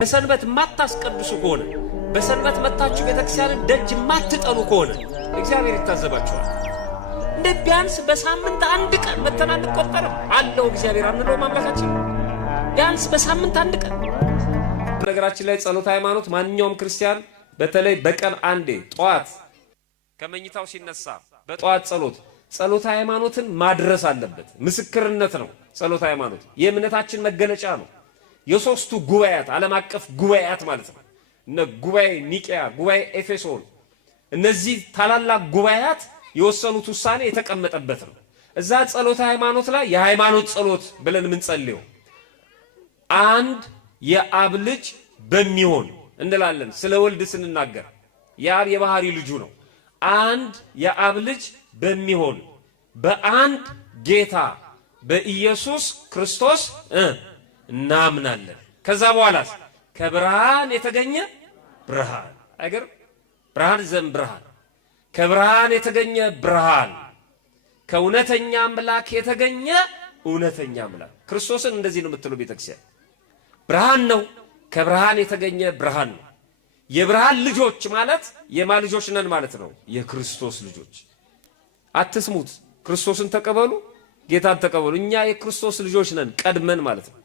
በሰንበት ማታስቀድሱ ከሆነ በሰንበት መታችሁ ቤተክርስቲያንን ደጅ ማትጠኑ ከሆነ እግዚአብሔር ይታዘባችኋል። እንደ ቢያንስ በሳምንት አንድ ቀን መተናን ቆጠረም አለው እግዚአብሔር አንለው ማምላካችን ቢያንስ በሳምንት አንድ ቀን። ነገራችን ላይ ጸሎት ሃይማኖት ማንኛውም ክርስቲያን በተለይ በቀን አንዴ ጧት ከመኝታው ሲነሳ በጧት ጸሎት ሃይማኖትን ማድረስ አለበት። ምስክርነት ነው። ጸሎት ሃይማኖት የእምነታችን መገለጫ ነው። የሶስቱ ጉባኤያት ዓለም አቀፍ ጉባኤያት ማለት ነው። እነ ጉባኤ ኒቂያ፣ ጉባኤ ኤፌሶን እነዚህ ታላላቅ ጉባኤያት የወሰኑት ውሳኔ የተቀመጠበት ነው። እዛ ጸሎት ሃይማኖት ላይ የሃይማኖት ጸሎት ብለን ምን ጸልየው አንድ የአብ ልጅ በሚሆን እንላለን። ስለ ወልድ ስንናገር የአብ የባህሪ ልጁ ነው። አንድ የአብ ልጅ በሚሆን በአንድ ጌታ በኢየሱስ ክርስቶስ እናምናለን። ከዛ በኋላስ ከብርሃን የተገኘ ብርሃን አይገርም? ብርሃን ዘም ብርሃን ከብርሃን የተገኘ ብርሃን ከእውነተኛ አምላክ የተገኘ እውነተኛ አምላክ ክርስቶስን እንደዚህ ነው የምትለው ቤተክርስቲያን። ብርሃን ነው፣ ከብርሃን የተገኘ ብርሃን ነው። የብርሃን ልጆች ማለት የማን ልጆች ነን ማለት ነው? የክርስቶስ ልጆች። አትስሙት። ክርስቶስን ተቀበሉ፣ ጌታን ተቀበሉ። እኛ የክርስቶስ ልጆች ነን ቀድመን ማለት ነው።